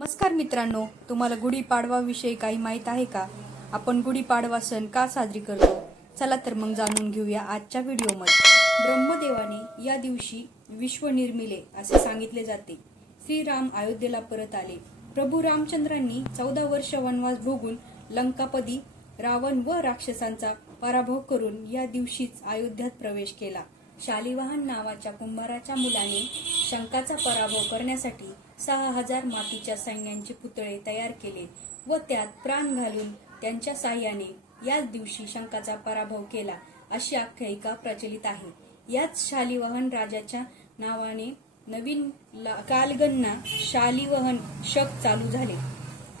नमस्कार मित्रांनो तुम्हाला गुढीपाडवाविषयी काही माहीत आहे का? आपण गुढीपाडवा सण का साजरी करतो? चला तर मग जाणून घेऊया आजच्या व्हिडिओमध्ये. ब्रह्मदेवाने या दिवशी विश्व निर्मिले असे सांगितले जाते. श्रीराम अयोध्येला परत आले. प्रभू रामचंद्रांनी चौदा वर्ष वनवास भोगून लंकापदी रावण व राक्षसांचा पराभव करून या दिवशीच अयोध्यात प्रवेश केला. शालिवाहन नावाच्या कुंभाराच्या मुलाने शंकाचा पराभव करण्यासाठी सहा हजार मातीच्या सैन्यांचे पुतळे तयार केले व त्यात प्राण घालून त्यांच्या साह्याने याच दिवशी शंकाचा पराभव केला अशी आख्यायिका प्रचलित आहे. याच शालिवाहन राजाच्या नावाने नवीन ला- कालगणना शालिवहन शक चालू झाले.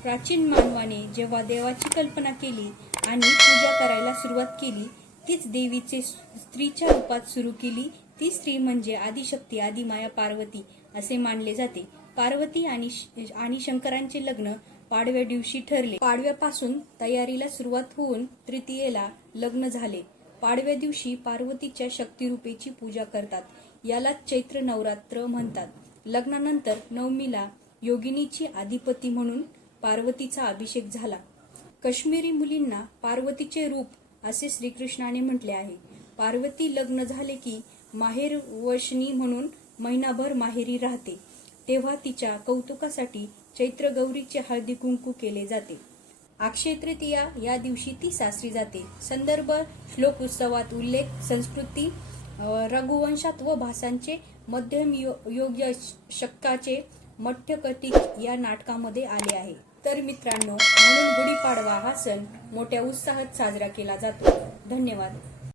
प्राचीन मानवाने जेव्हा देवाची कल्पना केली आणि पूजा करायला सुरुवात केली तीच देवीचे स्त्रीच्या रूपात सुरू केली. ती स्त्री म्हणजे आदिशक्ती आदिमाया पार्वती असे मानले जाते. पार्वती आणि आणि शंकरांचे लग्न पाडव्या दिवशी ठरले. पाडव्यापासून तयारीला सुरुवात होऊन तृतीयेला लग्न झाले. पाडव्या दिवशी पार्वतीच्या शक्तिरूपेची पूजा करतात. याला चैत्र नवरात्र म्हणतात. लग्नानंतर नवमीला योगिनीची अधिपती म्हणून पार्वतीचा अभिषेक झाला. काश्मीरी मुलींना पार्वतीचे रूप असे श्रीकृष्णाने म्हटले आहे. पार्वती लग्न झाले की माहेर वशनी म्हणून महिनाभर माहेरी राहते. तेव्हा तिच्या कौतुकासाठी चैत्र गौरीचे हळदी कुंकू केले जाते. अक्षय तृतीया या दिवशी ती सासरी जाते. संदर्भ श्लोक उत्सवात उल्लेख संस्कृती रघुवंशात व भासांचे मध्यम यो- योग्य शक्काचे मठ्यकटिक या नाटकामध्ये आले आहे. तर मित्रांनो म्हणून गुढीपाडवा हा सण मोठ्या उत्साहात साजरा केला जातो. धन्यवाद.